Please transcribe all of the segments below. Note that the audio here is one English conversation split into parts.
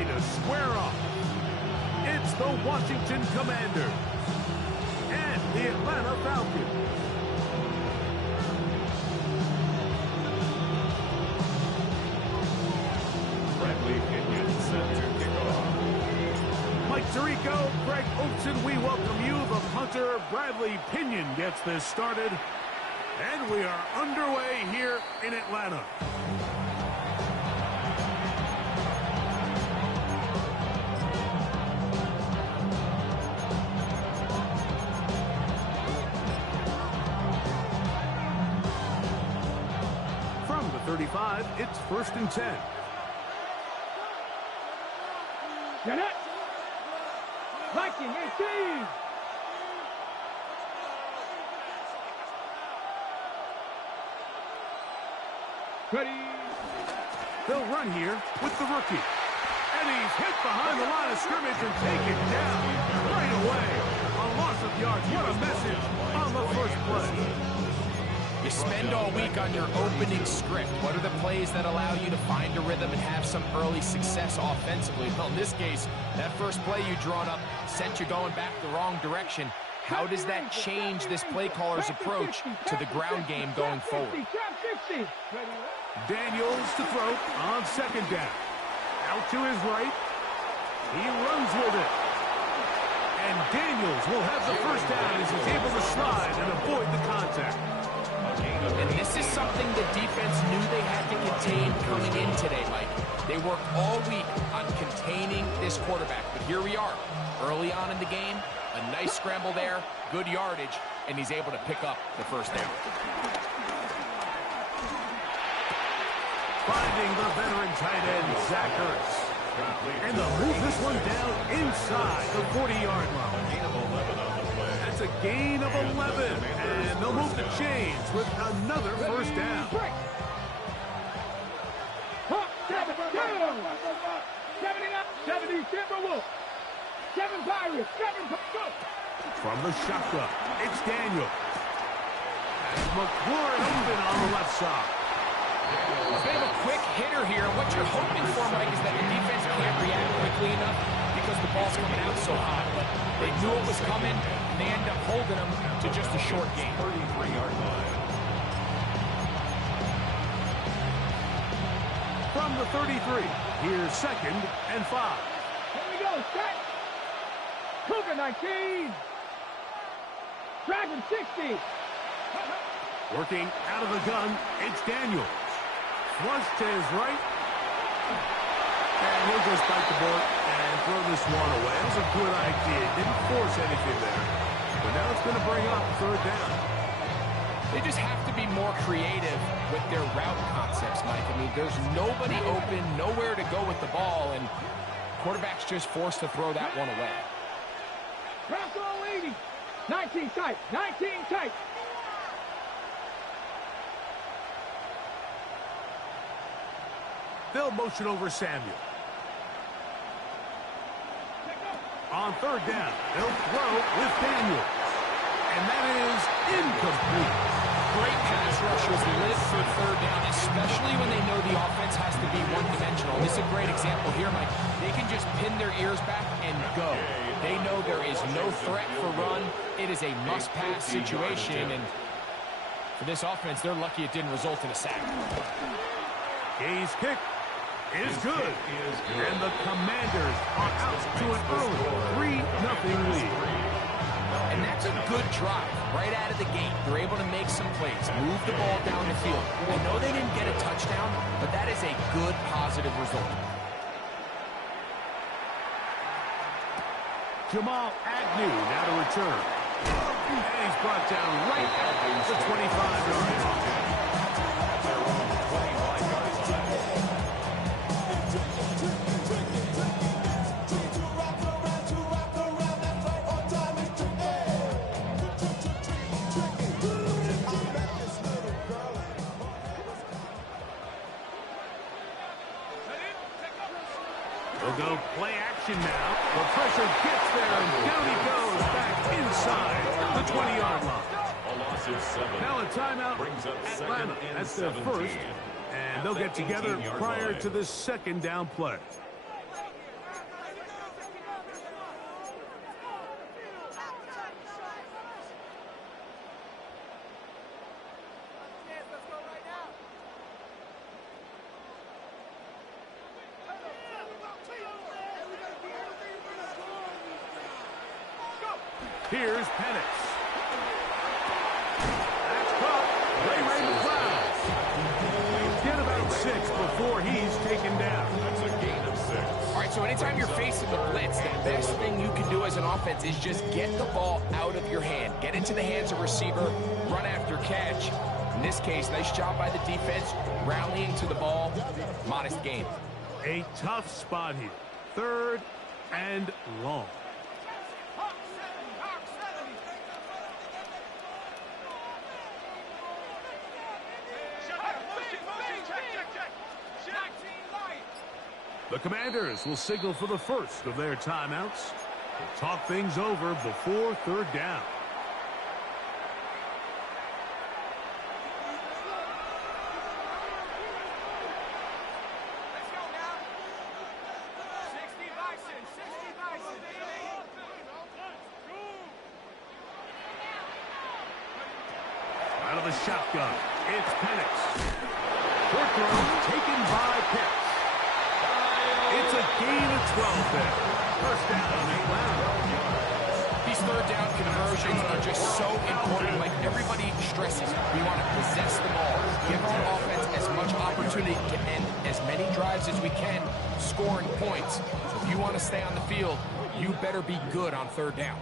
ready to square off. It's the Washington Commanders and the Atlanta Falcons. Bradley Pinion set to kick off. Mike Tirico, Greg Olson, we welcome you. The punter, Bradley Pinion, gets this started. And we are underway here in Atlanta. From the 35, it's 1st and 10. Get it! Viking 18! Ready! They'll run here with the rookie. And he's hit behind the line of scrimmage and taken down right away. A loss of yards. What a message on the first play. You spend all week on your opening script. What are the plays that allow you to find a rhythm and have some early success offensively? Well, in this case, that first play you drawn up sent you going back the wrong direction. How does that change this play caller's approach to the ground game going forward? Daniels to throw on 2nd down. Out to his right. He runs with it. And Daniels will have the first down as he's able to slide and avoid the contact. And this is something the defense knew they had to contain coming in today, Mike. They worked all week on containing this quarterback. But here we are, early on in the game. A nice scramble there, good yardage, and he's able to pick up the first down. Finding the veteran tight end, Zach Ertz. And they'll move this one down inside the 40-yard line. That's a gain of 11. And they'll move the chains with another first down. 70 Timberwolves. 7 Pirates. 7 Pirates. From the shotgun, it's Daniel. And McLaurin open on the left side. A bit of a quick hitter here. What you're hoping for, Mike, is that the defense can't react quickly enough because the ball's coming out so high. But they knew it was coming, and they end up holding them to just a short game. 33-yard line. From the 33, here's 2nd and 5. Here we go, set. Cougar 19. Dragon 60. Working out of the gun, it's Daniel. Flush to his right. And he'll just bite the bullet and throw this one away. That was a good idea. Didn't force anything there. But now it's going to bring up 3rd down. They just have to be more creative with their route concepts, Mike. I mean, there's nobody open, nowhere to go with the ball, and quarterback's just forced to throw that one away. Cross all 80. 19 tight. 19 tight. They'll motion over Samuel. On 3rd down, they'll throw with Daniel. And that is incomplete. Great pass rushers live for 3rd down, especially when they know the offense has to be one-dimensional. This is a great example here, Mike. They can just pin their ears back and go. They know there is no threat for run. It is a must-pass situation, and for this offense, they're lucky it didn't result in a sack. Hayes' kick is good. And the Commanders are out to an early 3-0 lead. And that's a good drive right out of the gate. They're able to make some plays, move the ball down the field. I know they didn't get a touchdown, but that is a good, positive result. Jamal Agnew now to return. And he's brought down right at the 25-yard line. They'll go play action now. The pressure gets there, and down he goes back inside the 20-yard line. Now a timeout, Atlanta. That's their first, and they'll get together prior to the 2nd down play. Here's Penix. That's caught. Ray McCloud. Get about 6 before he's taken down. That's a gain of 6. All right, so anytime you're facing the blitz, the best thing you can do as an offense is just get the ball out of your hand. Get into the hands of receiver, run after catch. In this case, nice job by the defense, rallying to the ball. Modest gain. A tough spot here. 3rd and long. The Commanders will signal for the first of their timeouts. They'll talk things over before 3rd down. Out of the shotgun, it's Penix. Short throw taken by Pitts. It's a gain of 12 there. First down on the ground. These 3rd down conversions are just so important. Like everybody stresses, we want to possess the ball, give our offense as much opportunity to end as many drives as we can, scoring points. So if you want to stay on the field, you better be good on 3rd down.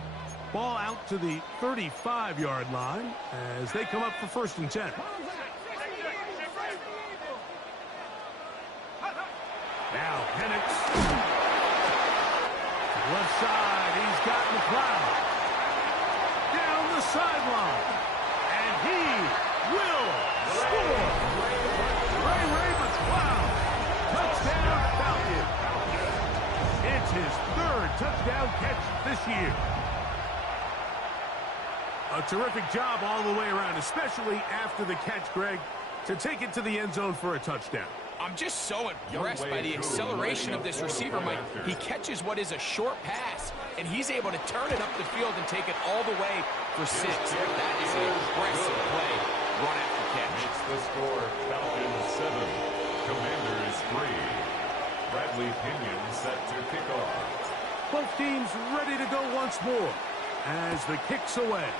Ball out to the 35-yard line as they come up for 1st and 10. Now Penix. Left side, he's got McCloud. Down the sideline. And he will score. Ray McCloud. Touchdown Falcon. It's his 3rd touchdown catch this year. A terrific job all the way around, especially after the catch, Greg, to take it to the end zone for a touchdown. I'm just so impressed by the acceleration of this receiver, Mike. He catches what is a short pass, and he's able to turn it up the field and take it all the way for 6. That is an impressive play, run after catch. It's the score, Falcons 7, Commanders 3. Bradley Pinion set to kick off. Both teams ready to go once more as the kick's away.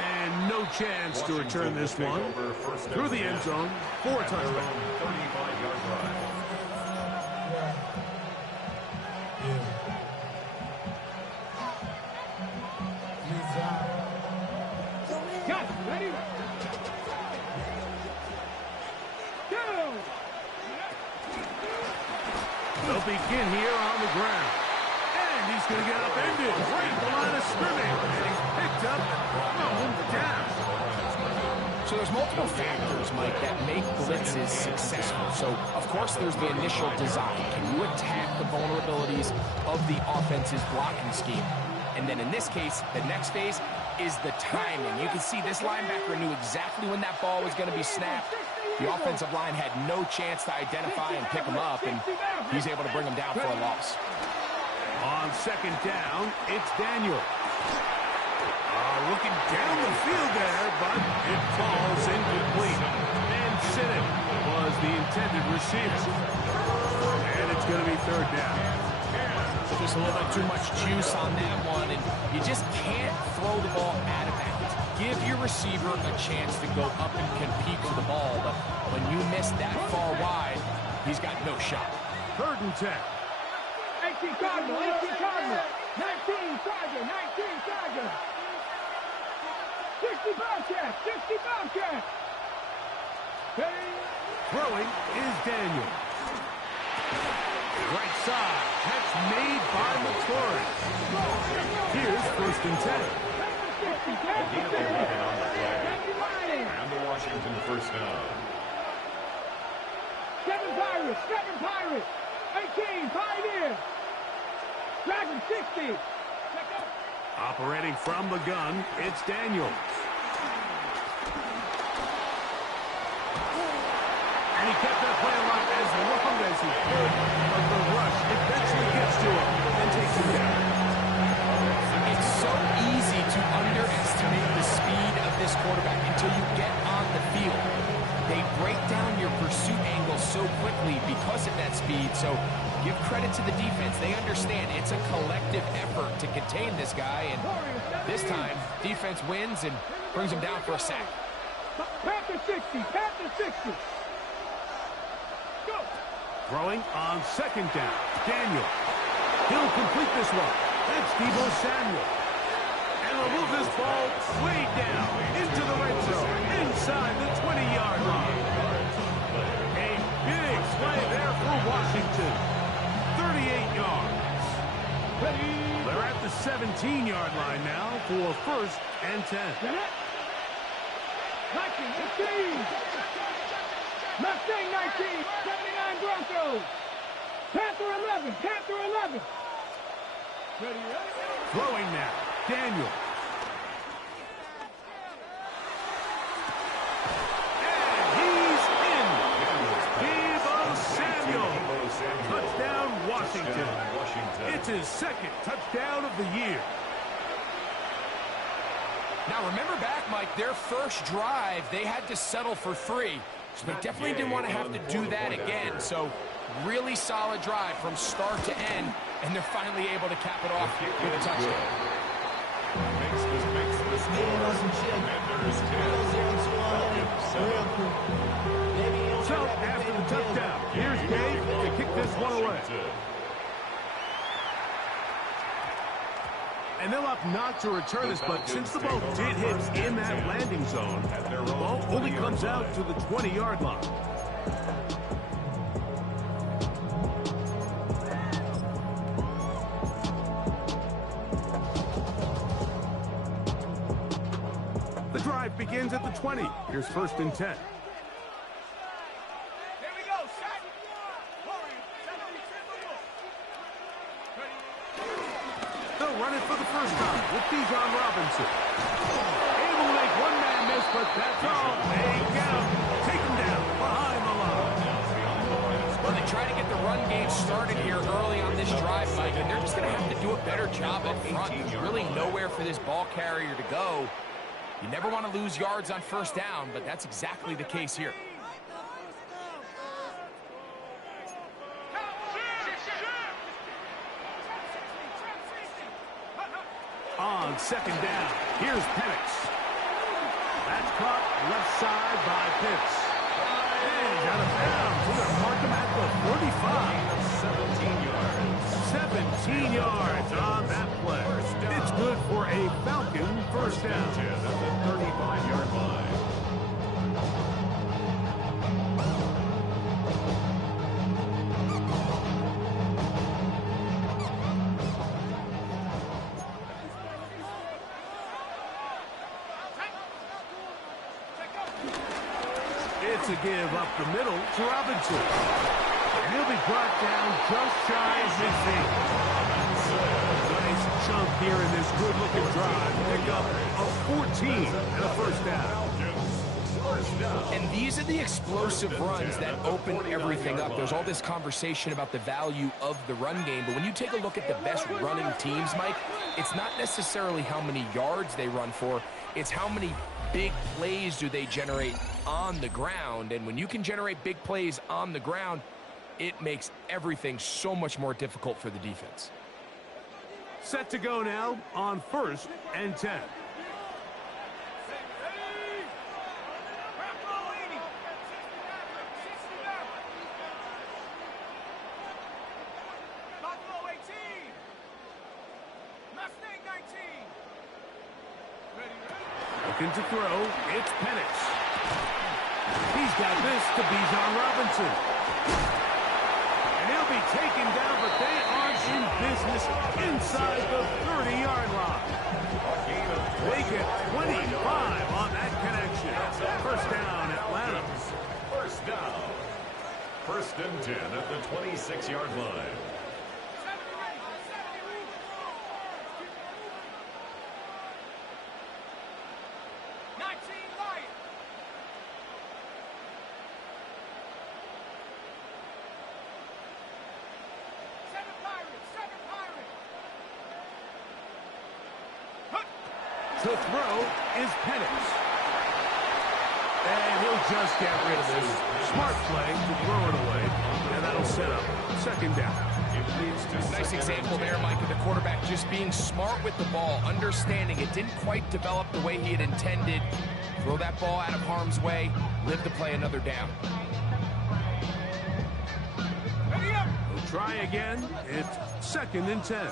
And no chance to return this one through the end zone for a touchdown. 35-yard drive. Got it. Ready? Go! They'll begin here on the ground. And he's going to get upended right at the line of scrimmage. And he's picked up and thrown down. So there's multiple factors, Mike, that make blitzes successful. So, of course, there's the initial design. Can you attack the vulnerabilities of the offense's blocking scheme? And then in this case, the next phase is the timing. You can see this linebacker knew exactly when that ball was going to be snapped. The offensive line had no chance to identify and pick him up, and he's able to bring him down for a loss. On 2nd down, it's Daniel. Looking down the field there, but it falls incomplete. And Sinnet was the intended receiver. And it's going to be 3rd down. Just a little bit too much juice on that one, and you just can't throw the ball out of bounds. Give your receiver a chance to go up and compete for the ball, but when you miss that far wide, he's got no shot. 3rd and 10. 18 Cardinal, 18 Cardinal, 19 Charger, 19 Charger. 60 Bobcat, 60 Bobcat. Throwing is Daniel. Right side, catch made by McCloud. Here's 1st and 10. And the Washington first down. 7 Pirates, 18 Pioneer. Dragon 60. Operating from the gun, it's Daniels. And he kept that play alive as long as he could, but the rush eventually gets to him and takes him down. It's so easy to underestimate the speed of this quarterback until you get on the field. They break down your pursuit angles so quickly because of that speed. So give credit to the defense. They understand it's a collective effort to contain this guy. And this time, defense wins and brings him down for a sack. Panther 60, Panther 60. Go. Throwing on second down. Daniel. He'll complete this one. That's Deebo Samuel. And he'll move this ball way down into the red zone, inside the 20-yard line. A big play there for Washington. 38 yards. They're at the 17-yard line now for first and 10. 19, Mustang 19, 79 Broncos. Panther 11, Panther 11. Ready, ready? Throwing now, Daniel. And he's in. Deebo Samuel. Touchdown, Washington. It's his second touchdown of the year. Now, remember back, Mike, their first drive, they had to settle for 3. So they definitely didn't want to have to do that again. So really solid drive from start to end, and they're finally able to cap it off with a touchdown. So, after the touchdown, here's Dave to kick this one away. And they'll opt not to return this, but since the ball did hit in that landing zone, the ball only comes out to the 20-yard line. The drive begins at the 20. Here's first and 10. They'll run it for the first time with Bijan Robinson. Able to make one man miss, but that's all. They get him. Take him down behind the line. Well, they try to get the run game started here early on this drive, Mike, and they're just going to have to do a better job up front. There's really nowhere for this ball carrier to go. You never want to lose yards on first down, but that's exactly the case here. On second down, here's Penix. That's caught left side by Pitts. And out of bounds. We're going to mark him at the 45. 17 yards on that play. It's good for a Falcon first down. At the 35-yard line. It's a give up the middle to Robinson. And he'll be brought down just shy of midfield. Nice chunk here in this good-looking drive. Pick up a 14 and a first down. And these are the explosive runs that open everything up. There's all this conversation about the value of the run game, but when you take a look at the best running teams, Mike, it's not necessarily how many yards they run for, it's how many big plays do they generate on the ground. And when you can generate big plays on the ground, it makes everything so much more difficult for the defense. Set to go now on first and 10. Looking to throw, it's Penix. He's got this to Bijan Robinson. And he'll be taken down, but they are in business inside the 30-yard line. They get 25 on that connection. First down, Atlanta. First down. First and 10 at the 26-yard line. The throw is Penix. And he'll just get rid of this. Smart play to throw it away. And that'll set up second down. Nice example there, Mike, of the quarterback just being smart with the ball, understanding it didn't quite develop the way he had intended. Throw that ball out of harm's way, live to play another down. We'll try again. It's 2nd and 10.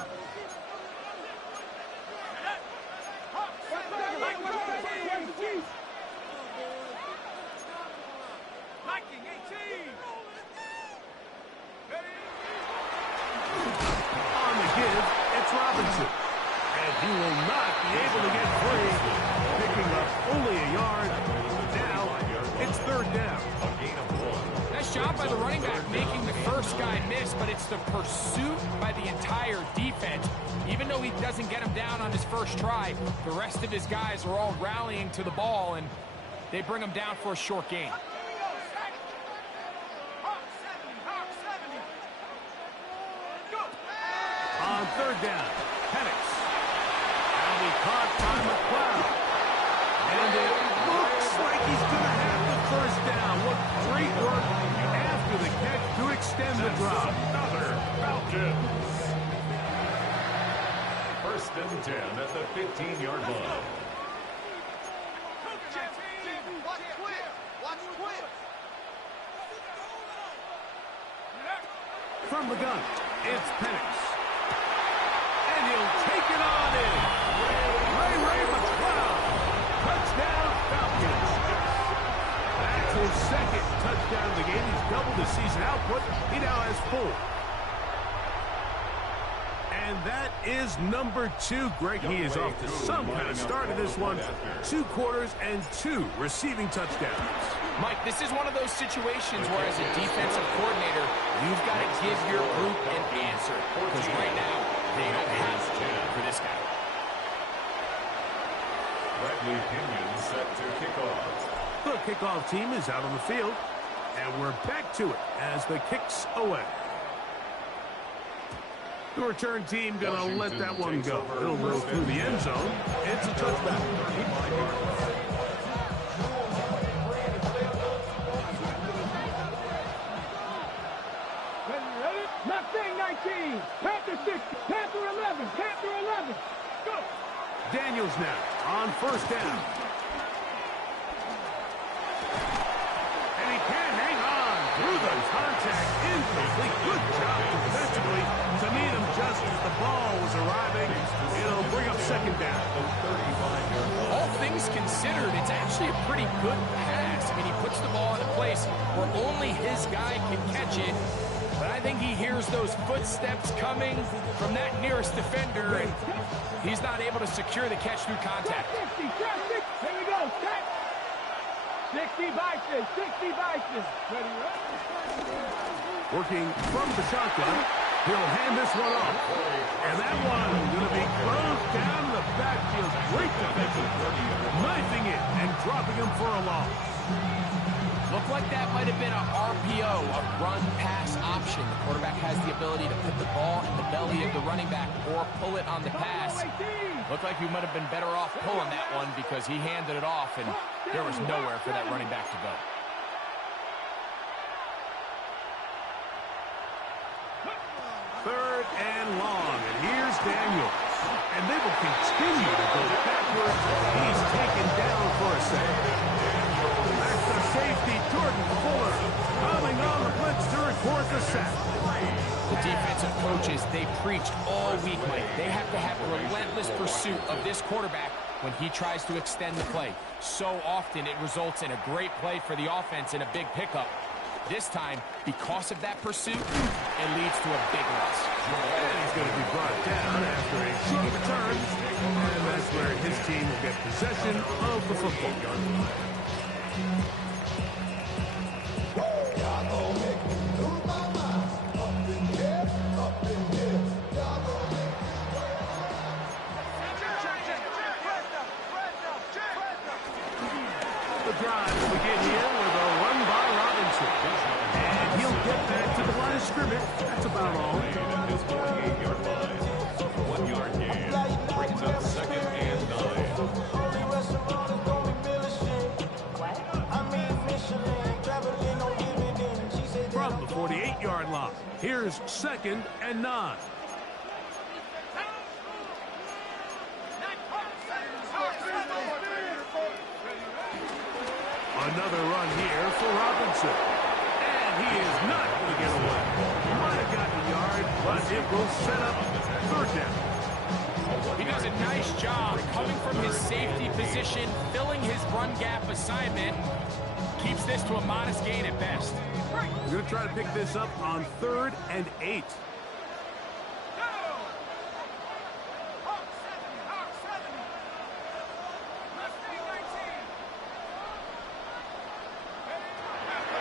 On the give, it's Robinson. And he will not be able to get free. Picking up only a yard. Now, it's 3rd down. Nice job by the running back making the first guy miss, but it's the pursuit by the entire defense. Even though he doesn't get him down on his first try, the rest of his guys are all rallying to the ball, and they bring him down for a short gain. On 3rd down, Penix. That'll be caught by McLeod. And it looks like he's going to have the 1st down. What great work after the catch to extend the drop. Another Falcons. 1st and 10 at the 15-yard line. From the gun, it's Penix. And he'll take it on in. Ray McLeod. Touchdown, Falcons. That's his 2nd touchdown of the game. He's doubled his season output. He now has 4. And that is number 2. Greg, he is off to some kind of start in this one. 2 quarters and 2 receiving touchdowns. Mike, this is one of those situations where as a defensive coordinator, you've got to give your group an answer. Because right now, they don't have it for this guy. Bradley Pinion set to kick off. The kickoff team is out on the field. And we're back to it as the kick's away. The return team going to let that one go. It'll go through the end zone. It's a touchback. Mustang 19, Panther 6, Panther 11, Panther 11. Go. Daniels now on 1st down. And he can't hang on through the contact. Incomplete. Good job defensively to meet him just as the ball was arriving. It'll bring up 2nd down. All things considered, it's actually a pretty good pass. I mean, he puts the ball in a place where only his guy can catch it. But I think he hears those footsteps coming from that nearest defender, and he's not able to secure the catch through contact. 60, here we go, set. 60 Bison, 60 Bison. Ready, right? Working from the shotgun. He'll hand this one off. And that one going to be closed down the backfield. Great defensive. Knifing it and dropping him for a loss. Looked like that might have been a RPO, a run-pass option. The quarterback has the ability to put the ball in the belly of the running back or pull it on the pass. Looked like he might have been better off pulling that one because he handed it off, and there was nowhere for that running back to go. Third and long, and here's Daniels. And they will continue to go backwards. He's taken down for a second. That's the safety, Jordan Fuller, coming on the blitz to record the sack. The defensive coaches, they preached all week, Mike. They have to have relentless pursuit of this quarterback when he tries to extend the play. So often it results in a great play for the offense and a big pickup. This time, because of that pursuit, it leads to a big loss. And he's going to be brought down after a short return. And that's where his team will get possession of the football. The drive will begin here with a run by Robinson. And he'll get back to the line of scrimmage. That's about all. At his 48-yard line. 1-yard gain. Brings up 2nd and 9. stop. Here's 2nd and 9. Another run here for Robinson. And he is not going to get away. Might have gotten a yard, but it will set up 3rd down. He does a nice job coming from his safety position, filling his run gap assignment. Keeps this to a modest gain at best. We're going to try to pick this up on 3rd and 8.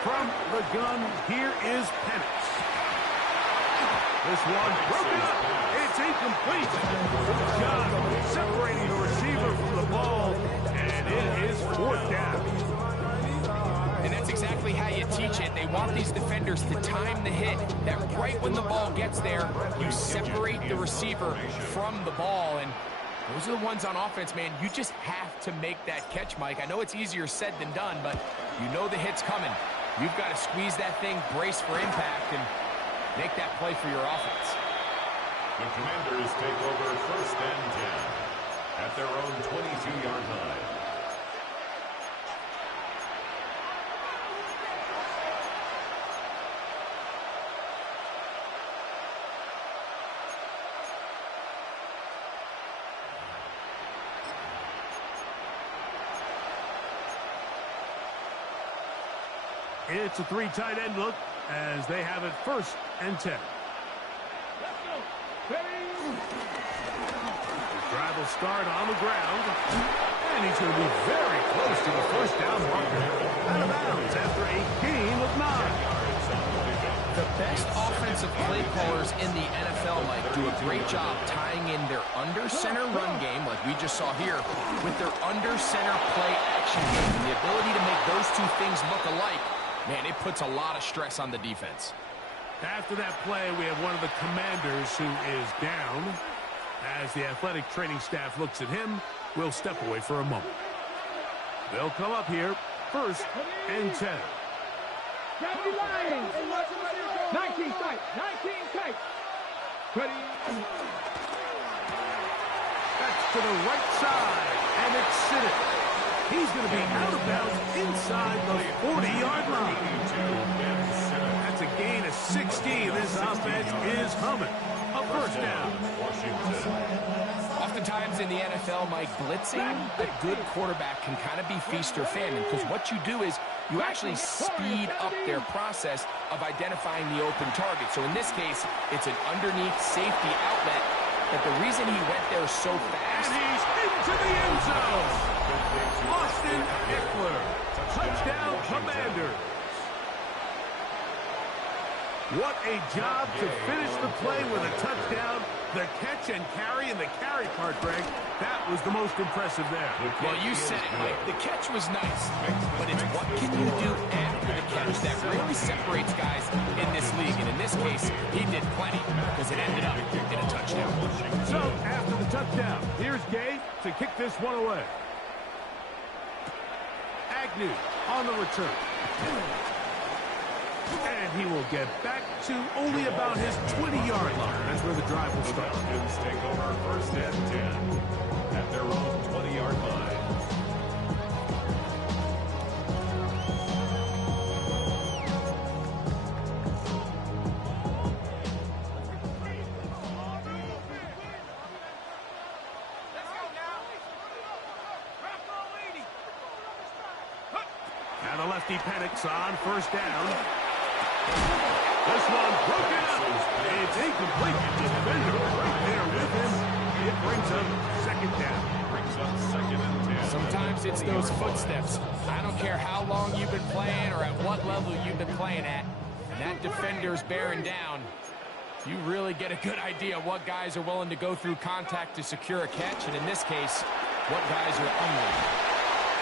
From the gun, here is Penix. This one broken up. It's incomplete. Good job separating the receiver from the ball, and it is 4th down. And that's exactly how you teach it. They want these defenders to time the hit, that right when the ball gets there, you separate the receiver from the ball. And those are the ones on offense, man. You just have to make that catch, Mike. I know it's easier said than done, but you know the hit's coming. You've got to squeeze that thing, brace for impact, and make that play for your offense. The Commanders take over 1st and 10 at their own 22-yard line. It's a 3 tight end look as they have it 1st and 10. The drive will start on the ground, and he's going to be very close to the 1st down marker. Out of bounds after a gain of 9. The best offensive play callers in the NFL, Mike, do a great job tying in their under-center run game, like we just saw here, with their under-center play action game. The ability to make those two things look alike, man, it puts a lot of stress on the defense. After that play, we have one of the Commanders who is down. As the athletic training staff looks at him, we'll step away for a moment. They'll come up here, 1st and 10. 19 tight. 19 tight. That's to the right side, and it's Siddick. He's going to be out of bounds inside the 40-yard line. That's a gain of 16. This offense is humming. A 1st down. Oftentimes in the NFL, Mike, blitzing a good quarterback can kind of be feast or famine, because what you do is you actually speed up their process of identifying the open target. So in this case, it's an underneath safety outlet, but the reason he went there so fast... And he's into the end zone. Austin Eckler. Touchdown, Commanders. What a job to finish the play with a touchdown. The catch and carry and the carry part, Greg, that was the most impressive there. Well, you said it, Mike. The catch was nice, but it's what can you do after the catch that really separates guys in this league. And in this case, he did plenty because it ended up in a touchdown. So, after the touchdown, here's Gay to kick this one away. Agnew on the return. And he will get back to only about his 20-yard line. That's where the drive will start. Falcons take over 1st and 10 at their own 20-yard line. Now the lefty Penix on 1st down. This one broken up. It's incomplete. Defender right there with him. It brings up 2nd down. Brings up 2nd and 10. Sometimes it's those footsteps. I don't care how long you've been playing or at what level you've been playing at. And that defender's bearing down. You really get a good idea of what guys are willing to go through contact to secure a catch. And in this case, what guys are unwilling.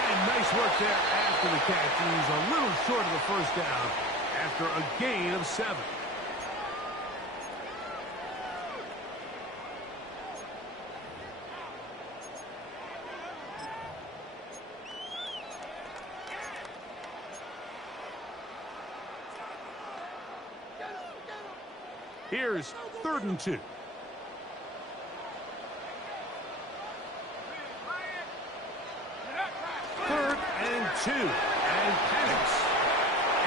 And nice work there after the catch. He's a little short of the 1st down after a gain of 7. Here's 3rd and 2. Third and 2. And panics.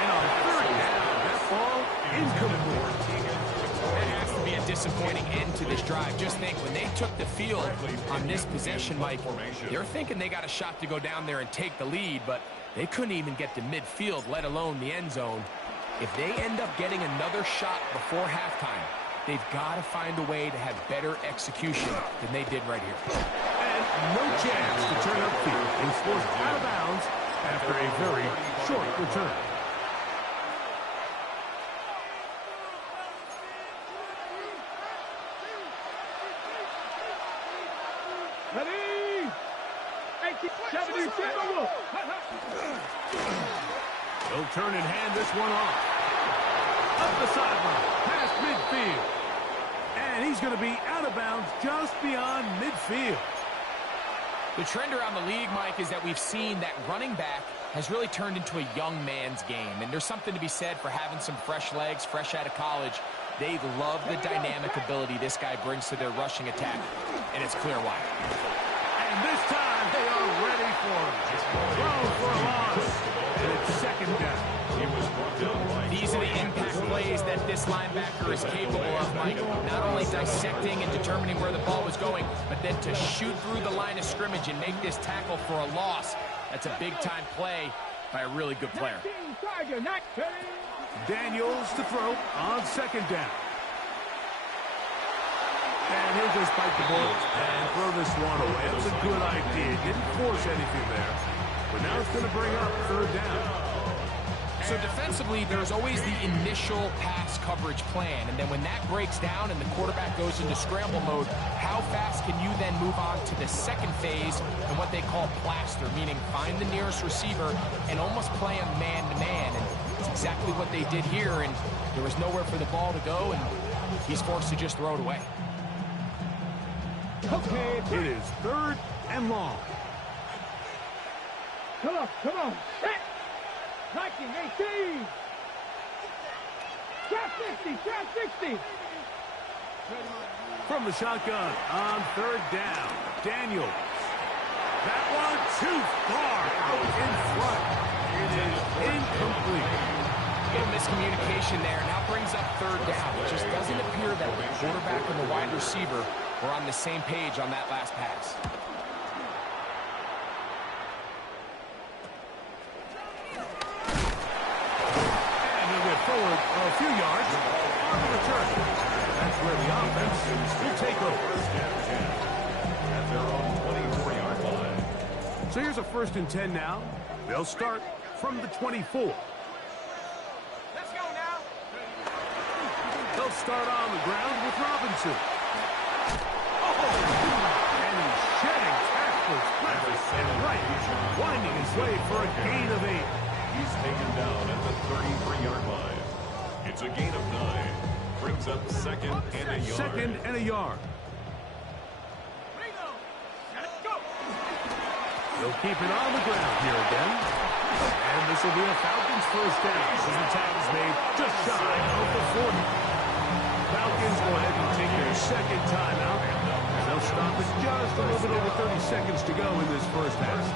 And on 3rd down, that ball incomplete. That has to be a disappointing end to this drive. Just think, when they took the field on this possession, Mike, they're thinking they got a shot to go down there and take the lead, but they couldn't even get to midfield, let alone the end zone. If they end up getting another shot before halftime, they've got to find a way to have better execution than they did right here. And no chance to turn upfield. He's forced out of bounds after a very short return. Ready? 77. He'll turn and hand this one off. Up the sideline, past midfield. And he's going to be out of bounds just beyond midfield. The trend around the league, Mike, is that we've seen that running back has really turned into a young man's game. And there's something to be said for having some fresh legs, fresh out of college. They love the dynamic ability this guy brings to their rushing attack. And it's clear why. And this time they are ready for him. Throw for a loss. And it's 2nd down. These are the impact plays that this linebacker is capable of, Mike. Not only dissecting and determining where the ball was going, but then to shoot through the line of scrimmage and make this tackle for a loss. That's a big-time play by a really good player. Daniels to throw on 2nd down. And he'll just bite the bullet and throw this one away. It was a good idea. Didn't force anything there. But now it's going to bring up 3rd down. So defensively, there's always the initial pass coverage plan. And then when that breaks down and the quarterback goes into scramble mode, how fast can you then move on to the second phase and what they call plaster, meaning find the nearest receiver and almost play him man-to-man. And it's exactly what they did here. And there was nowhere for the ball to go, and he's forced to just throw it away. Okay, it is 3rd and long. Come on. Set. 19, 18. Trap 60. From the shotgun on 3rd down, Daniels. That one too far out in front. It is incomplete. A little miscommunication there. Now brings up 3rd down. It just doesn't appear that the quarterback and the wide receiver were on the same page on that last pass. Forward a few yards on the return. That's where the offense will take over. At their own 24-yard line. So here's a 1st and 10 now. They'll start from the 24. Let's go now. They'll start on the ground with Robinson. And he's shedding tackles left and right, winding his way for a gain of 8. He's taken down at the 33-yard line. It's a gain of 9. Brings up 2nd and a yard. 2nd and a yard. They'll keep it on the ground here again. And this will be a Falcons 1st down. As the tackle is made just shy of the 40. Falcons go ahead and take their 2nd timeout. They'll stop it just a little bit over 30 seconds to go in this 1st half.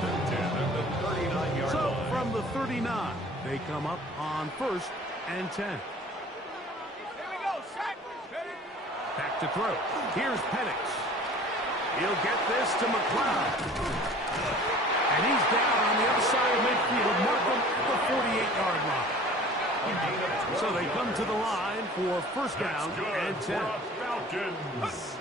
So from the 39, they come up on 1st and 10. Here we go, set. Back to throw. Here's Penix. He'll get this to McLeod. And he's down on the other side of midfield. Markham at the 48-yard line. So they come to the line for 1st down and 10. Falcons.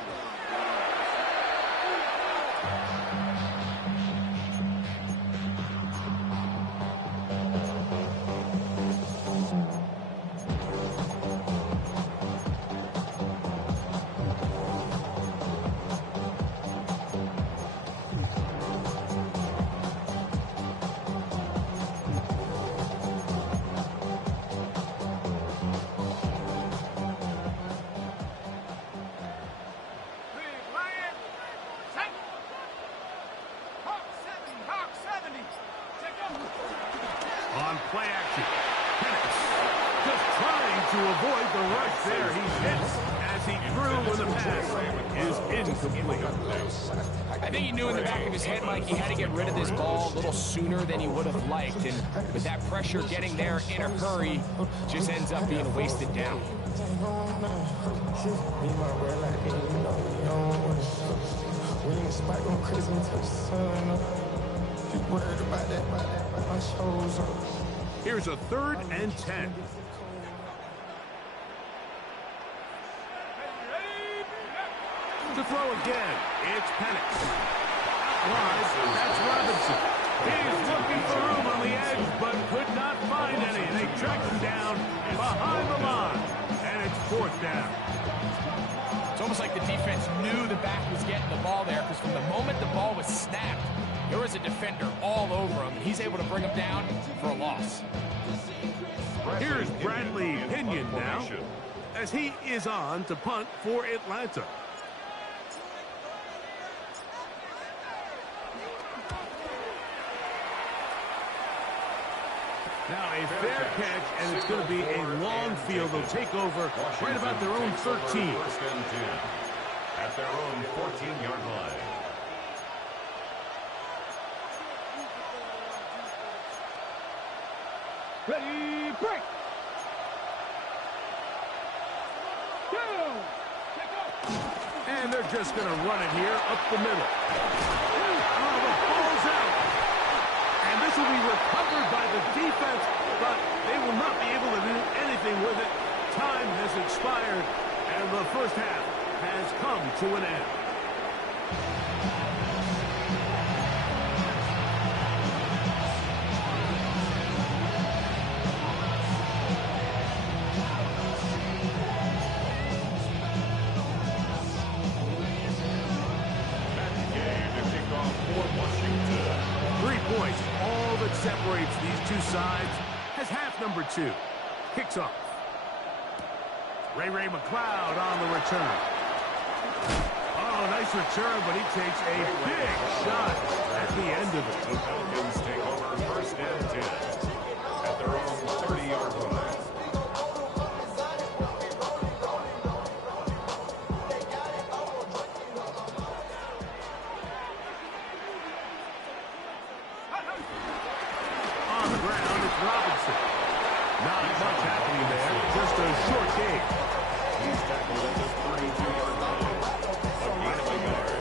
to avoid the rush there. He's hit as he threw when the pass is incomplete. I think he knew in the back of his head, Mike, he had to get rid of this ball a little sooner than he would have liked. And with that pressure getting there in a hurry, just ends up being a wasted down. Here's a 3rd and 10. To throw again, it's Penix. Wide, that's Robinson. He's looking for room on the edge, but could not find any. They tracked him down behind the line, and it's 4th down. It's almost like the defense knew the back was getting the ball there, because from the moment the ball was snapped, there was a defender all over him. He's able to bring him down for a loss. Here's Bradley Pinion now, as he is on to punt for Atlanta. Now a fair catch, and it's going to be a long field. They'll take over right about their own 13. 1st and 10 at their own 14-yard line. Ready, break. And they're just going to run it here up the middle. Oh, the ball's out. And this will be recovered by the defense, but they will not be able to do anything with it. Time has expired, and the first half has come to an end. Separates these two sides as half number 2 kicks off. Ray McLeod on the return. Oh, nice return, but he takes a big shot at the end of it. The Falcons take over 1st and 10 at their own 30-yard line. Robinson. Not much happening there. Just a short game. He's tackled at the 32-yard line. A gain of a yard.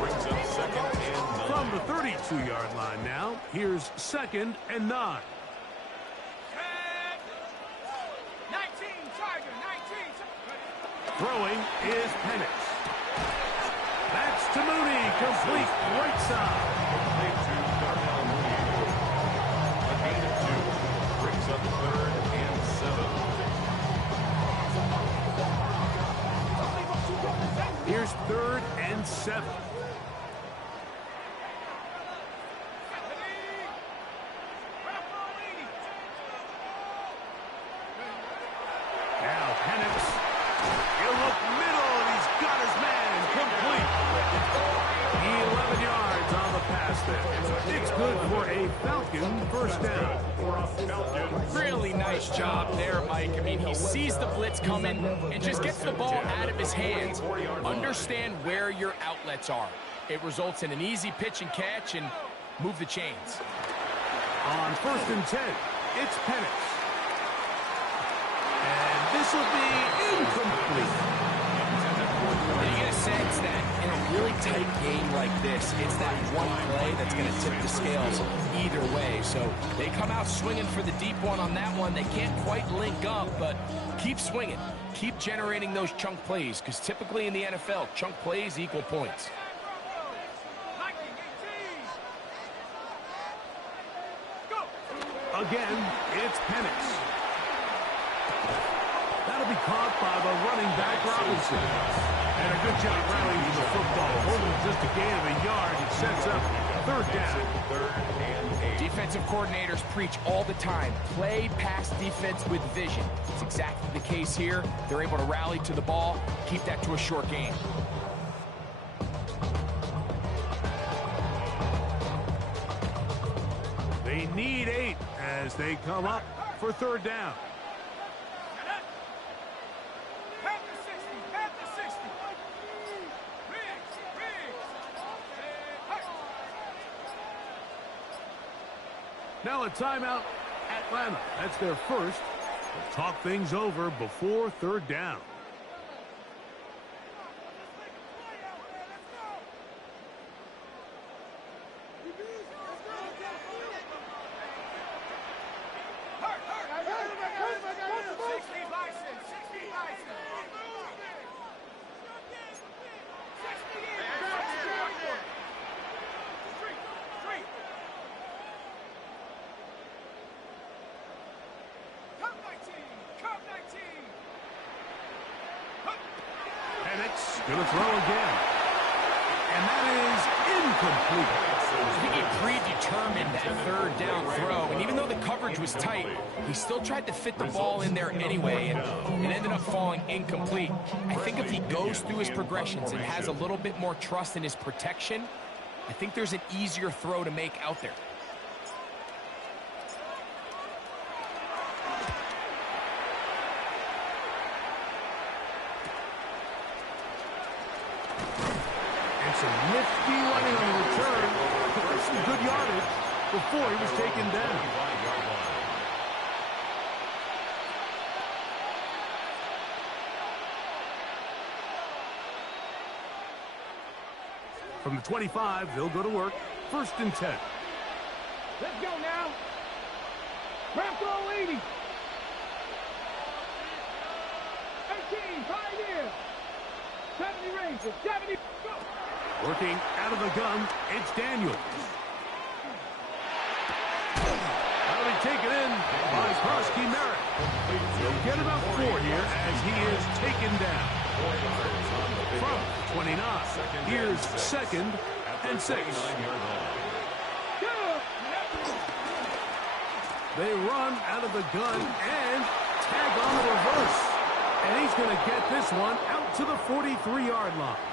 Brings up 2nd and 9. From the 32-yard line now, here's 2nd and 9. 19, Tiger, 19. Throwing is Penix. That's to Mooney. Complete right side. Complete to Darnell Mooney. A gain of 2. Brings up 3rd and 7. Here's 3rd and 7. Now Penix. He'll look middle, and he's got his man complete. 11 yards on the pass there. It's good for a Falcon first down. Really nice job there, Mike. I mean, he sees the blitz coming and just gets the ball out of his hands. Understand where your outlets are. It results in an easy pitch and catch and move the chains. On 1st and 10, it's Penix. And this will be incomplete. And you get a sense that in a really tight game like this, it's that one play that's going to tip the scales either way. So they come out swinging for the deep one on that one. They can't quite link up, but keep swinging. Keep generating those chunk plays, because typically in the NFL, chunk plays equal points. Again, it's Penix. That'll be caught by the running back, Robinson. And a good job rallying to the football. Holding just a gain of a yard. It sets up 3rd down. 3rd and 8. Defensive coordinators preach all the time, play pass defense with vision. It's exactly the case here. They're able to rally to the ball, keep that to a short game. They need 8 as they come up for 3rd down. Now a timeout, Atlanta. That's their first. They'll talk things over before third down. Gonna throw again. And that is incomplete. I think he predetermined that third down throw, and even though the coverage was tight, he still tried to fit the ball in there anyway, and it ended up falling incomplete. I think if he goes through his progressions and has a little bit more trust in his protection, I think there's an easier throw to make out there. Some nifty running on the return. Some good yardage before he was taken down. From the 25, they'll go to work. 1st and 10. Let's go now. Trap throw 80. 18, Pioneer. 70 Rangers, 70, go. Working out of the gun, it's Daniels. That'll be taken in by Krosky Merritt. He'll get about 4 here as he is taken down. From 29, here's 2nd and 6. They run out of the gun and tag on the reverse. And he's going to get this one out to the 43-yard line.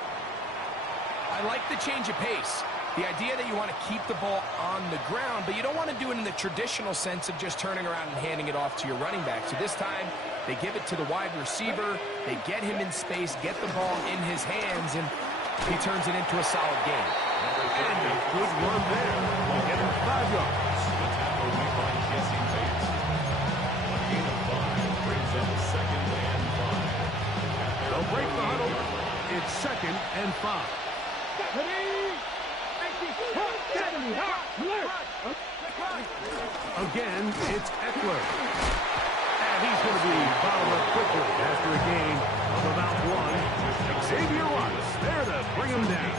I like the change of pace. The idea that you want to keep the ball on the ground, but you don't want to do it in the traditional sense of just turning around and handing it off to your running back. So this time, they give it to the wide receiver. They get him in space, get the ball in his hands, and he turns it into a solid game. And a good run there. We'll get him 5 yards. The tackle made by Jesse Bates. A gain of 5 brings up 2nd and 5. They'll break the huddle. It's 2nd and 5. Again, it's Eckler. And he's going to be bottled up quickly after a gain of about 1. Xavier Watts there to bring him down.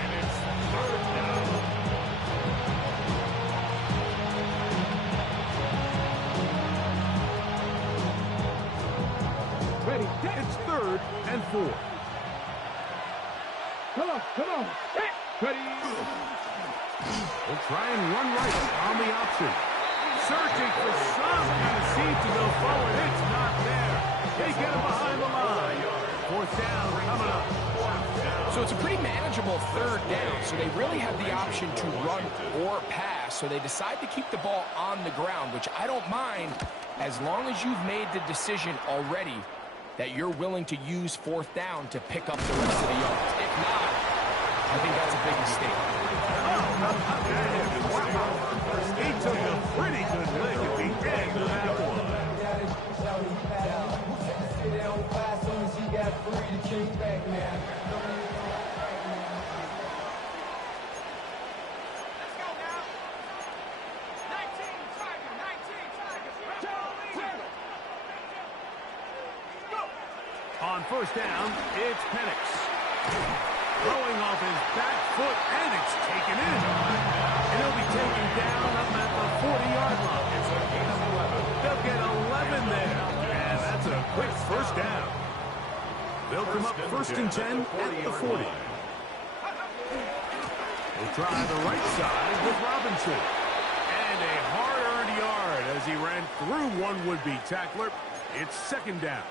And it's 3rd down. Ready, It's 3rd and 4. come on, ready. We'll try and run right on the option. Searching for something to seem to go forward. It's not there. They get him behind the line. 4th down coming up. So it's a pretty manageable 3rd down, so they really have the option to run or pass, so they decide to keep the ball on the ground, which I don't mind as long as you've made the decision already that you're willing to use 4th down to pick up the rest of the yards. If not, I think that's a big mistake. He took a pretty good lick at the end of that one. On 1st down, it's Penix. Throwing off his back foot, and it's taken in. And he'll be taken down up at the 40-yard line. It's a gain of 11. They'll get 11 there. And that's a quick 1st down. They'll come up 1st and 10 at the 40. They'll try the right side with Robinson. And a hard-earned yard as he ran through one would-be tackler. It's 2nd down.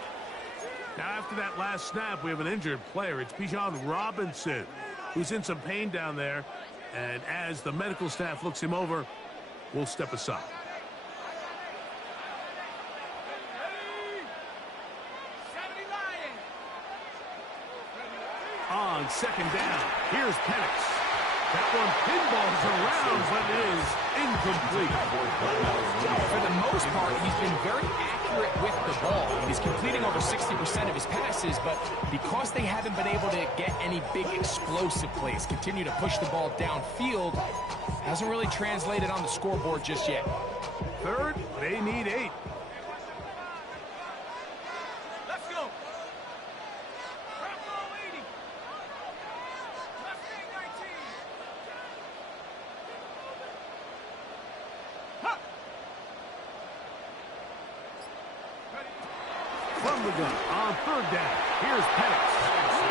Now, after that last snap, we have an injured player. It's Bijan Robinson, who's in some pain down there. And as the medical staff looks him over, we'll step aside. On 2nd down, here's Penix. That one pinballs around, but it is incomplete. For the most part, he's been very accurate with the ball. He's completing over 60% of his passes, but because they haven't been able to get any big explosive plays, continue to push the ball downfield, hasn't really translated on the scoreboard just yet. Third, they need 8. Let's go. Bravo 80. Mustang 19. Huh. From the gun on third down. Here's Penix.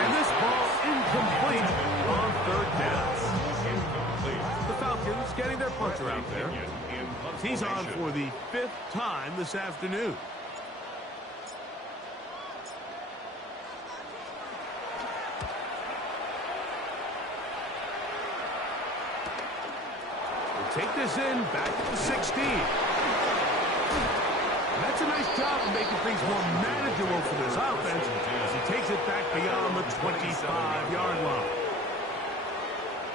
And this ball incomplete on third down. The Falcons getting their puncher out there. He's on for the 5th time this afternoon. We'll take this in back to the 16. That's a nice job of making things more manageable for this offense as he takes it back beyond the 25-yard line.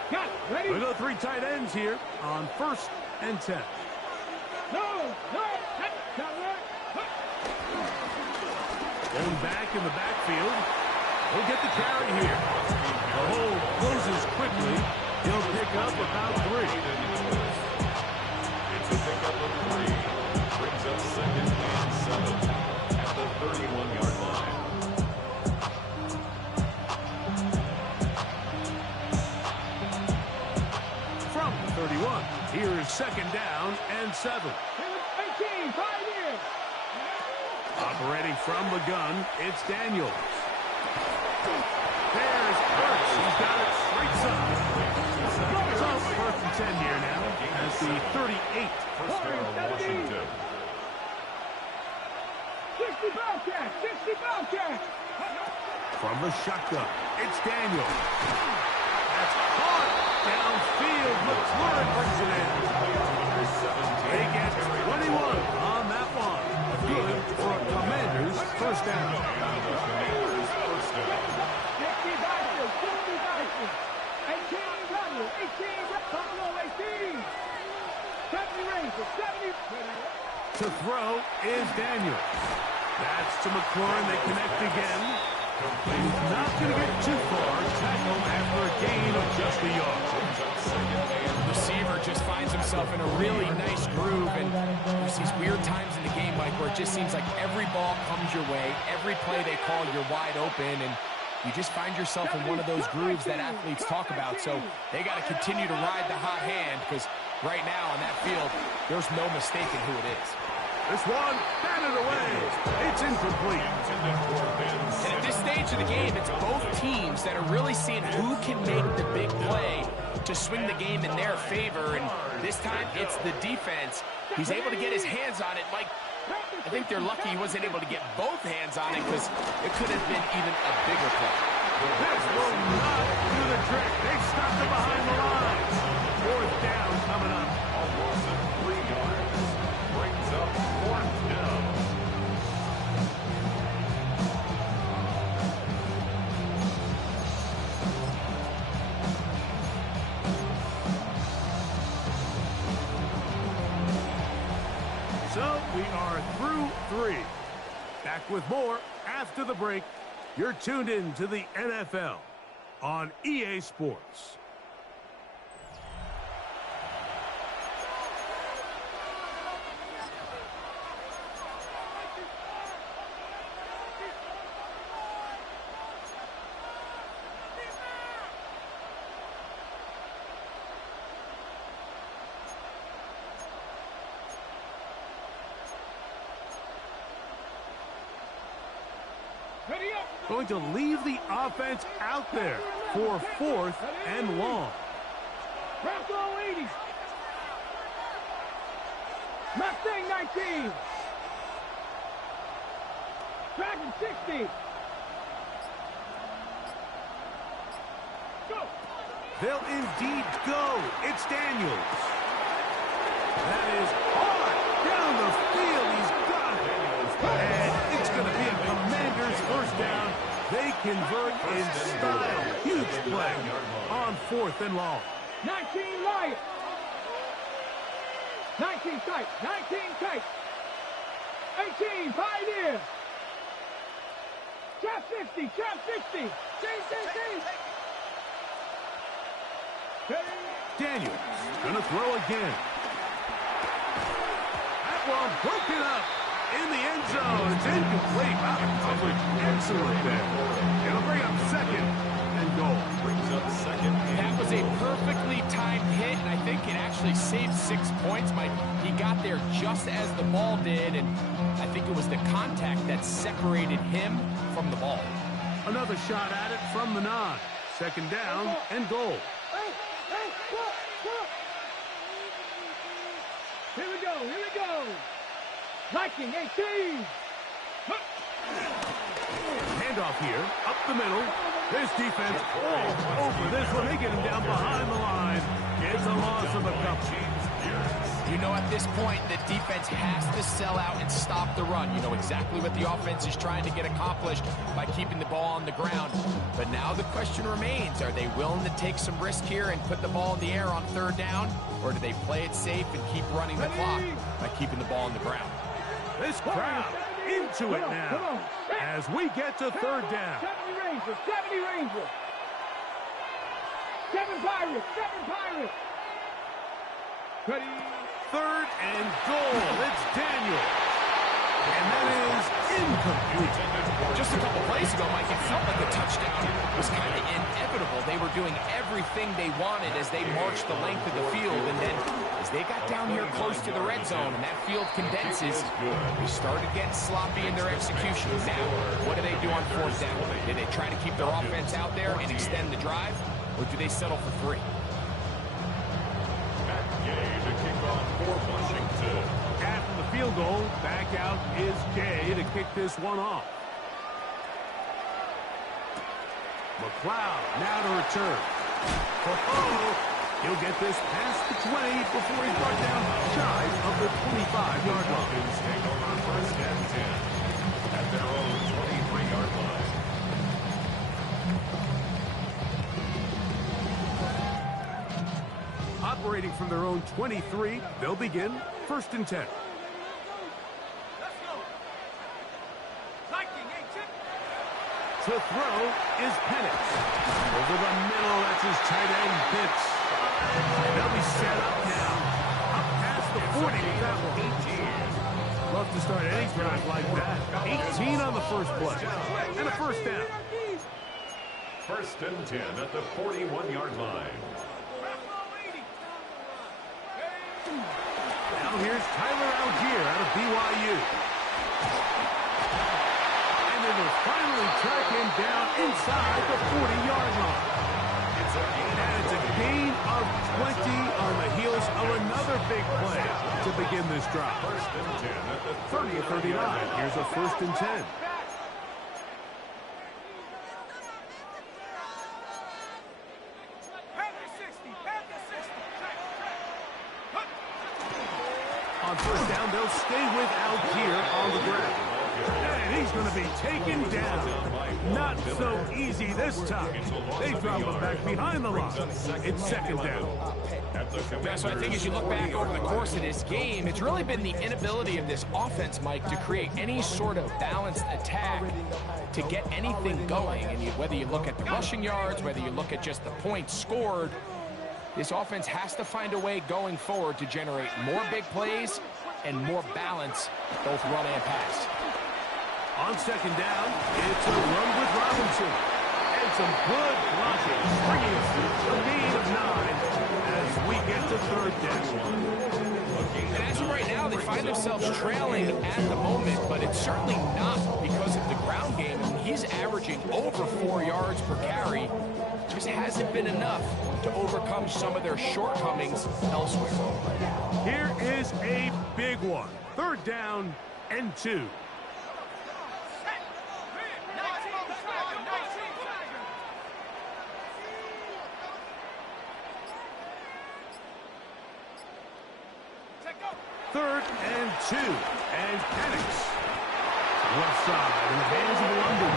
Got it. Ready? We'll go 3 tight ends here on 1st and 10. No. Going back in the backfield. He'll get the carry here. The hole closes quickly. He'll pick up about 3. It's a pickup of 3. Brings up 2nd and 7 at the 31-yard line. From the 31, here's 2nd down and 7. 18, 5 years. Operating from the gun, it's Daniels. There's Hurts. He's got it straight side. It's off 1st and 10 here now as the 38. First down, Washington. 60 Bobcat. 60 Bobcat. From the shotgun, it's Daniels. That's caught downfield. McLaurin brings it in. They get 21 on that one. Good for a Commanders first down. 60 boxes. 60 boxes. 18 W. 18 Buffalo 18. 70 Rangers. 70. To throw is Daniels. That's to McLaurin. They connect again. He's not going to get too far. Tackle after a gain of just a yard. Receiver just finds himself in a really nice groove, and there's these weird times in the game, Mike, where it just seems like every ball comes your way, every play they call, you're wide open, and you just find yourself in one of those grooves that athletes talk about. So they got to continue to ride the hot hand, because right now on that field, there's no mistaking who it is. This one, batted away. It's incomplete. And at this stage of the game, it's both teams that are really seeing who can make the big play to swing the game in their favor. And this time, it's the defense. He's able to get his hands on it. Mike, I think they're lucky he wasn't able to get both hands on it, because it could have been even a bigger play. This will not do the trick. They stopped it behind the lines. 4th down coming up. A loss of 3 yards. Brings up 4th down. So we are through 3. Back with more after the break. You're tuned in to the NFL on EA Sports. Ready up. Going to leave the offense out there for 4th and long. Bravo 80. Mustang 19. Dragon 60. Go. They'll indeed go. It's Daniels. That is hard down the field. He's got it. And it's going to be a Commanders first down. They convert in style. Huge play on 4th and long. 19 Lions. 19 tight. 19 tight. 18 Pioneer. Trap 60. Trap 60. GCC. Daniels gonna throw again. That one broken up in the end zone. It's incomplete. Wow, coverage excellent there. It'll bring up second and goal. Brings up second. That was a perfectly timed hit, and I think it actually saved 6 points. Mike, he got there just as the ball did, and I think it was the contact that separated him from the ball. Another shot at it from the 9. Second down and goal. Here we go, here we go. Viking 18. Handoff here, up the middle. This defense all over this one. They get him down behind the line. It's a loss of a couple. You know, at this point, the defense has to sell out and stop the run. You know exactly what the offense is trying to get accomplished by keeping the ball on the ground. But now the question remains, are they willing to take some risk here and put the ball in the air on third down? Or do they play it safe and keep running the clock by keeping the ball on the ground? This crowd into it now as we get to third down. 70 Rangers, 70 Rangers. 7 Pirates, 7 Pirates. Ready? Third and goal. It's Daniel. And that is incomplete. Just a couple plays ago, Mike, it felt like the touchdown was kind of inevitable. They were doing everything they wanted as they marched the length of the field. And then as they got down here close to the red zone and that field condenses, they started getting sloppy in their execution. Now, what do they do on fourth down? Do they try to keep their offense out there and extend the drive? Or do they settle for 3? The kickoff for Washington. After the field goal, back out is Gay to kick this one off. McLeod now to return. He'll get this past the 20 before he's brought down shy of the 25-yard line. Falcons take over first and 10 at their own 23-yard line. Operating from their own 23, they'll begin first and 10. To throw is Penix. Over the middle, that's his tight end, Pitts. They'll be set up now. Up past the 40 with that one. Love to start any drive like that. 18 on the first play. And a first down. First and 10 at the 41-yard line. Now here's Tyler Algier out of BYU. And they will finally track him down inside the 40-yard line. And it's a gain of 20 on the heels of another big play to begin this drive. First and 10 at the 30-39. Here's a first and 10. On first down, they'll stay with Algier on the ground. And he's going to be taken down. Not so easy this time. They drop him back behind the line. It's second down. Yeah, so I think as you look back over the course of this game, it's really been the inability of this offense, Mike, to create any sort of balanced attack to get anything going. And whether you look at the rushing yards, whether you look at just the points scored, this offense has to find a way going forward to generate more big plays and more balance, both run and pass. On second down, it's a run with Robinson. And some good blocking, bringing us a gain of 9 as we get to third down. And as of right now, they find themselves trailing at the moment, but it's certainly not because of the ground game. I mean, he's averaging over 4 yards per carry. Just hasn't been enough to overcome some of their shortcomings elsewhere. Here is a big one. Third down and 2. Third and 2. And Penix. Left side in the hands of London.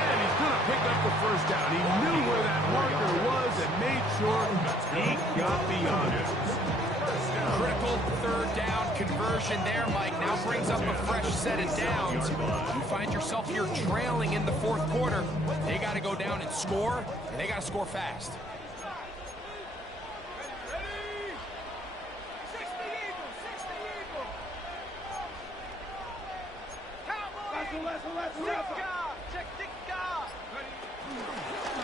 And he's going to pick up the first down. He knew where that marker was and made sure he got beyond it. Critical third down conversion there, Mike. Now brings up a fresh set of downs. You find yourself here trailing in the fourth quarter. They got to go down and score, and they got to score fast.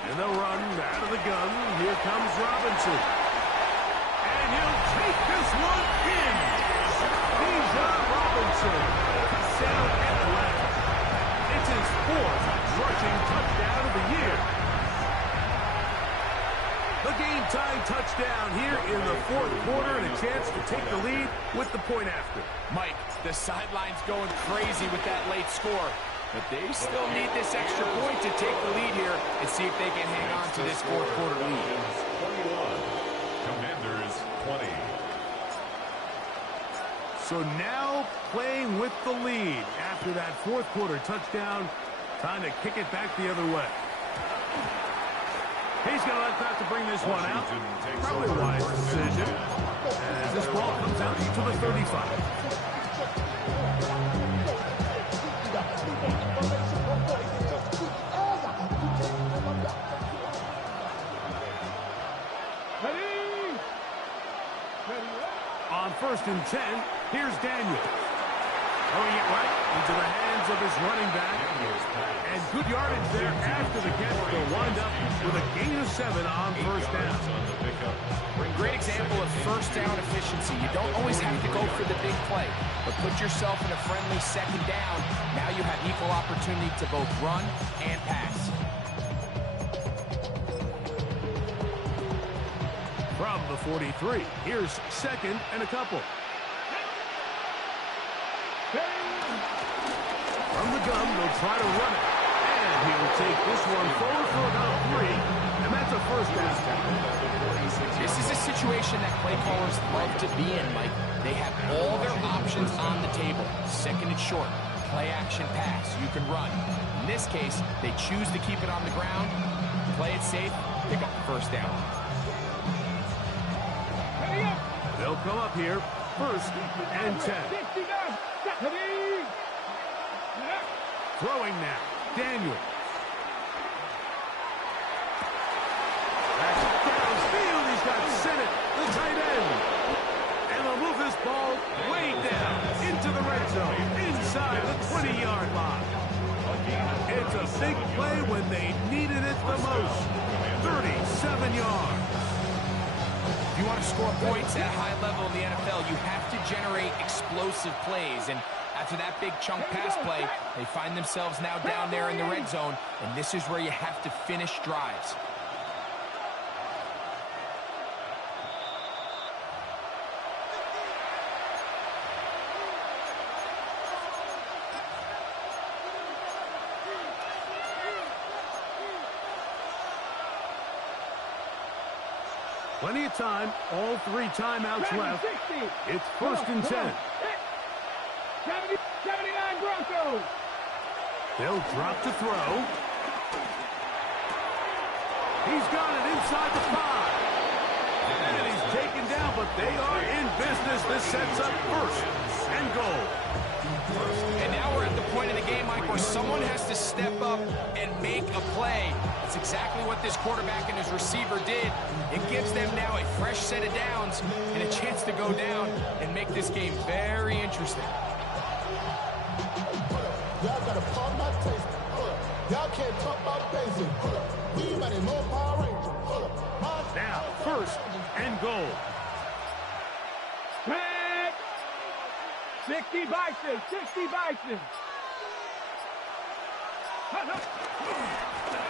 And they'll run out of the gun. Here comes Robinson. And he'll take this one in. Bijan Robinson. Touchdown Atlanta. It's his fourth rushing touchdown of the year. The game-tying touchdown here in the fourth quarter and a chance to take the lead with the point after. Mike, the sideline's going crazy with that late score. But they still need this extra point to take the lead here and see if they can hang on to this fourth quarter lead. 21. Commanders 20. So now playing with the lead after that fourth quarter touchdown, time to kick it back the other way. He's going to let that to bring this one out. Probably a wise decision as this ball comes out to the 35. On 1st and 10, here's Daniel. Throwing it right into the hands of his running back. And good yardage there after the catch. They'll wind up with a gain of 7 on first down. Great example of first down efficiency. You don't always have to go for the big play, but put yourself in a friendly second down. Now you have equal opportunity to both run and pass. From the 43, here's 2nd and a couple. From the gun, they'll try to run it. And he'll take this one forward for about 3. And that's a first down. This is a situation that play callers love to be in, Mike. They have all their options on the table. 2nd and short, play action pass. You can run. In this case, they choose to keep it on the ground, play it safe, pick up the first down. They'll come up here, 1st and 10. Throwing now, Daniel. That's downfield. He's got Sennett, the tight end. And they'll move this ball way down into the red zone, inside the 20-yard line. It's a big play when they needed it the most. 37 yards. If you want to score points at a high level in the NFL, you have to generate explosive plays. And after that big chunk pass play, they find themselves now down there in the red zone, and this is where you have to finish drives. Plenty of time, all 3 timeouts left. It's 1st and 10. 79 Broncos. They'll drop to throw. He's got it inside the 5. And he's taken down, but they are in business. This sets up 1st and goal. And now we're at the point in the game, Mike, where someone has to step up and make a play. That's exactly what this quarterback and his receiver did. It gives them now a fresh set of downs and a chance to go down and make this game very interesting. Y'all gotta pump my taste. Y'all can't talk about basic. We might more Power Ranger. Now, 1st and goal. Back. 60 Bison. 60 Bison.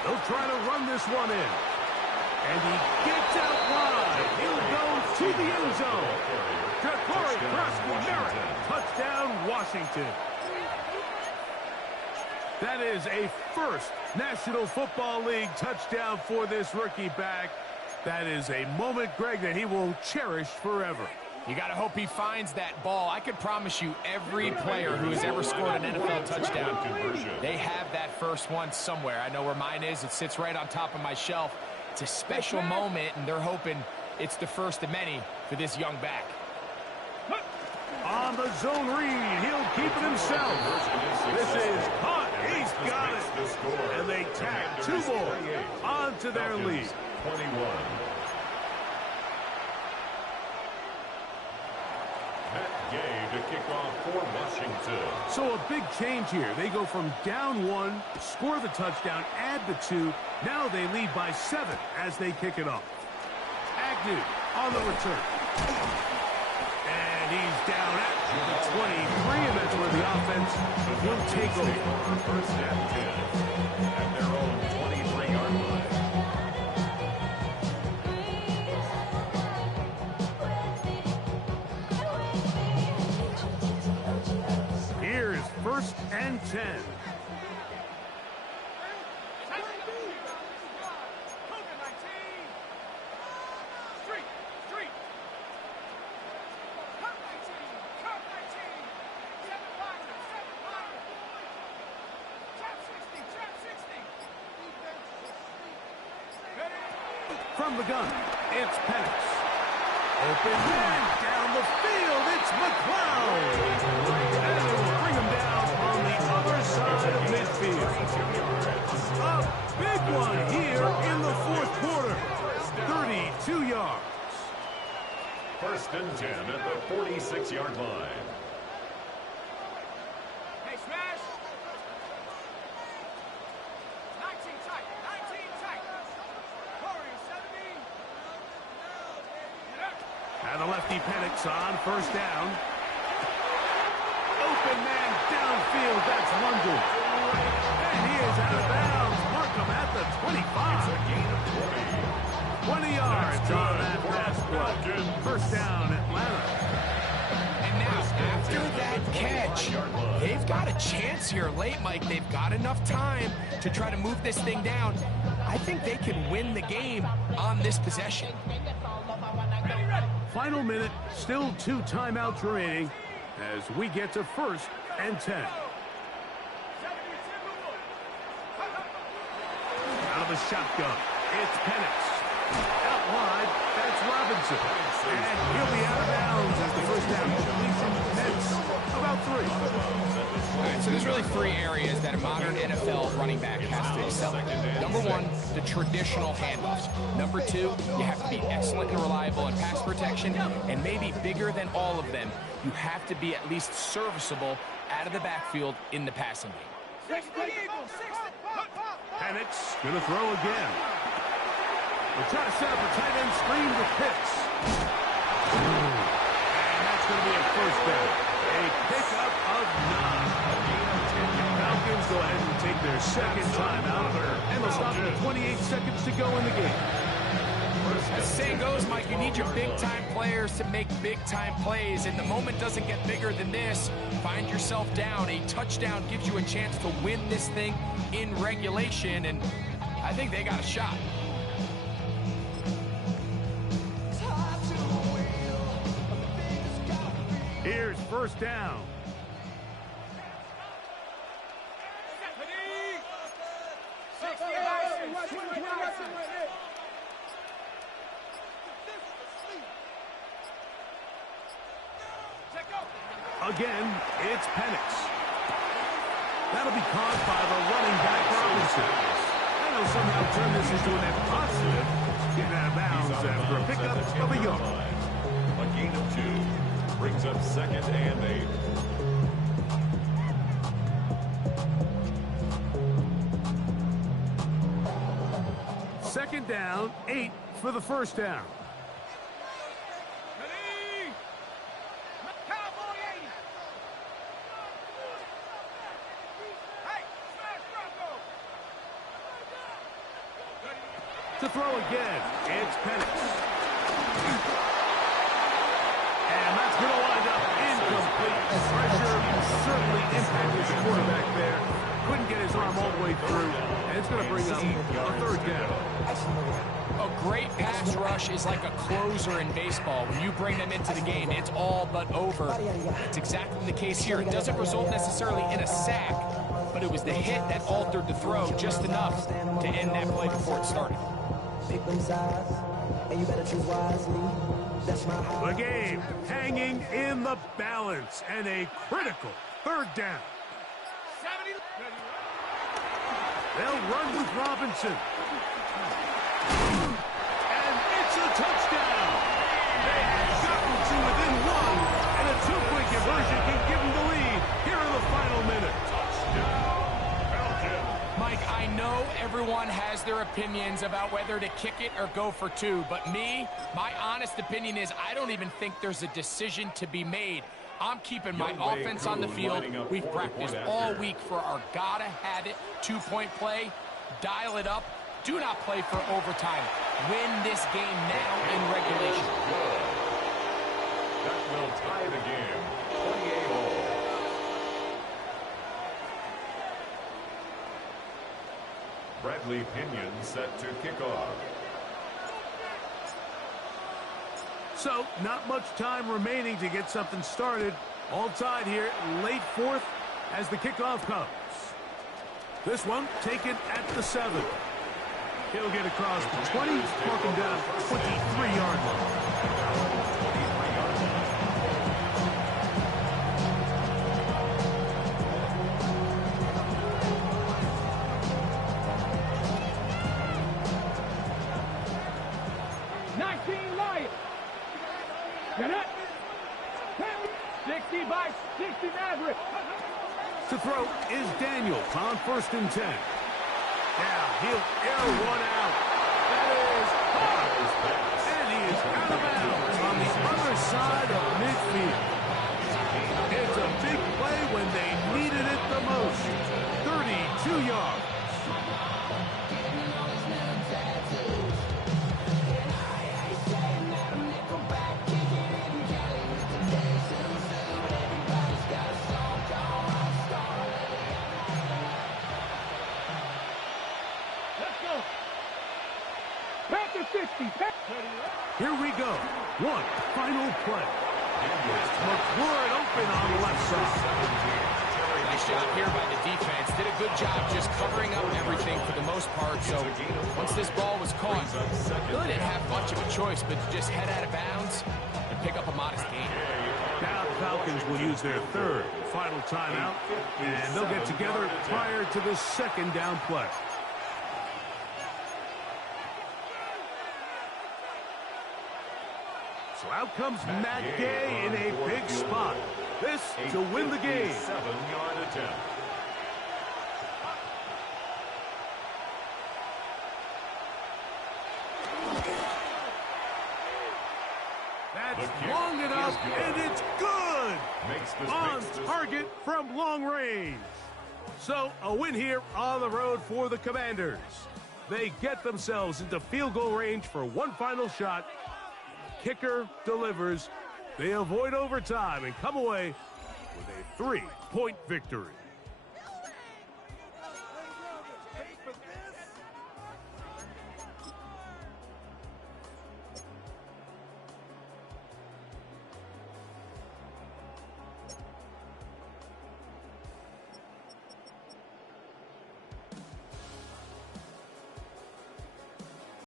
They'll try to run this one in. And he gets out wide. He'll go to the end zone. Corey Krusky-Merritt. Touchdown, Washington. That is a first National Football League touchdown for this rookie back. That is a moment, Greg, that he will cherish forever. You got to hope he finds that ball. I could promise you every player who has ever scored an NFL touchdown, they have that first one somewhere. I know where mine is. It sits right on top of my shelf. It's a special moment, and they're hoping it's the first of many for this young back. On the zone read, he'll keep it himself. This is caught. He's got it. And they tack 2 more onto their lead. 21. To kick off for Washington. So a big change here. They go from down 1, score the touchdown, add the 2. Now they lead by 7 as they kick it off. Agnew on the return. And he's down at the 23, and that's where the offense will take over. First and 10 at their own 23-yard line. Here's first and 10. From the gun, it's Penix. Open man down the field, it's McLeod. And it will bring him down on the other side of midfield. A big one here in the fourth quarter. 32 yards. First and 10 at the 46-yard line. Hey, smash! 19 tight, 19 tight. Warriors 17. And the lefty Penix on first down. Open man downfield, that's London. And he is out of bounds. Markham at the 25. A gain of 20 yards on that pass play. First down, Atlanta. And now, after that catch, they've got a chance here late, Mike. They've got enough time to try to move this thing down. I think they can win the game on this possession. Final minute, still 2 timeouts remaining as we get to first and 10. Out of the shotgun, it's Penix. Out wide, that's Robinson. And he'll be out of bounds as the first down completion nets about 3. All right, so there's really 3 areas that a modern NFL running back has to excel in. Number 1, the traditional handoffs. Number 2, you have to be excellent and reliable in pass protection. And maybe bigger than all of them, you have to be at least serviceable out of the backfield in the passing game. Penix going to throw again. We'll try to set up a tight end screen with Pitts. And that's going to be a first down. A pickup of 9. Falcons go ahead and take their second timeout. And they'll stop with 28 seconds to go in the game. As the saying goes, Mike, you need your big-time players to make big-time plays, and the moment doesn't get bigger than this. Find yourself down. A touchdown gives you a chance to win this thing in regulation, and I think they got a shot. Here's first down. Again, it's Penix. That'll be caught by the running back Robinson. And they'll somehow turn this into a net positive. Getting out of bounds after a pickup of a yard. A gain of 2 brings up second and 8. Second down, 8 for the first down. To throw again, it's Penix. And that's going to wind up incomplete. Pressure certainly impacted the quarterback there. Couldn't get his arm all the way through. And it's going to bring up a third down. A great pass rush is like a closer in baseball. When you bring them into the game, it's all but over. That's exactly the case here. It doesn't result necessarily in a sack, but it was the hit that altered the throw just enough to end that play before it started. The game hanging in the balance and a critical third down. They'll run with Robinson. And it's a touchdown. They had gotten to within one, and a two-point conversion can give them the lead here in the final minute. Touchdown, Falcons. Mike, I know everyone has their opinions about whether to kick it or go for two, but my honest opinion is I don't even think there's a decision to be made. I'm keeping my offense on the field. We've practiced all week for our gotta-have-it two-point play. Dial it up. Do not play for overtime. Win this game now in regulation. That will tie the game. 28-all. Bradley Pinion set to kick off. So, not much time remaining to get something started. All tied here, late fourth as the kickoff comes. This one taken at the 7. He'll get across the 20, marking down 23-yard line. 19 Lions. Get up. 60 by 60 Maverick. To throw is Daniels on 1st and 10. Now he'll air one out. That is hard. And he is out of bounds on the other side of midfield. It's a big play when they needed it the most. 32 yards. Here we go. One final play. McLaurin open on the left side. Nice job here by the defense. Did a good job just covering up everything for the most part. So once this ball was caught, really didn't have much of a choice but to just head out of bounds and pick up a modest gain. Now the Falcons will use their third final timeout, and they'll get together prior to the second down play. So out comes Matt Gay in a big spot. This to win the game. 7-yard attempt. That's long enough, and it's good. On target from long range. So a win here on the road for the Commanders. They get themselves into field goal range for one final shot. Kicker delivers. They avoid overtime and come away with a 3-point victory.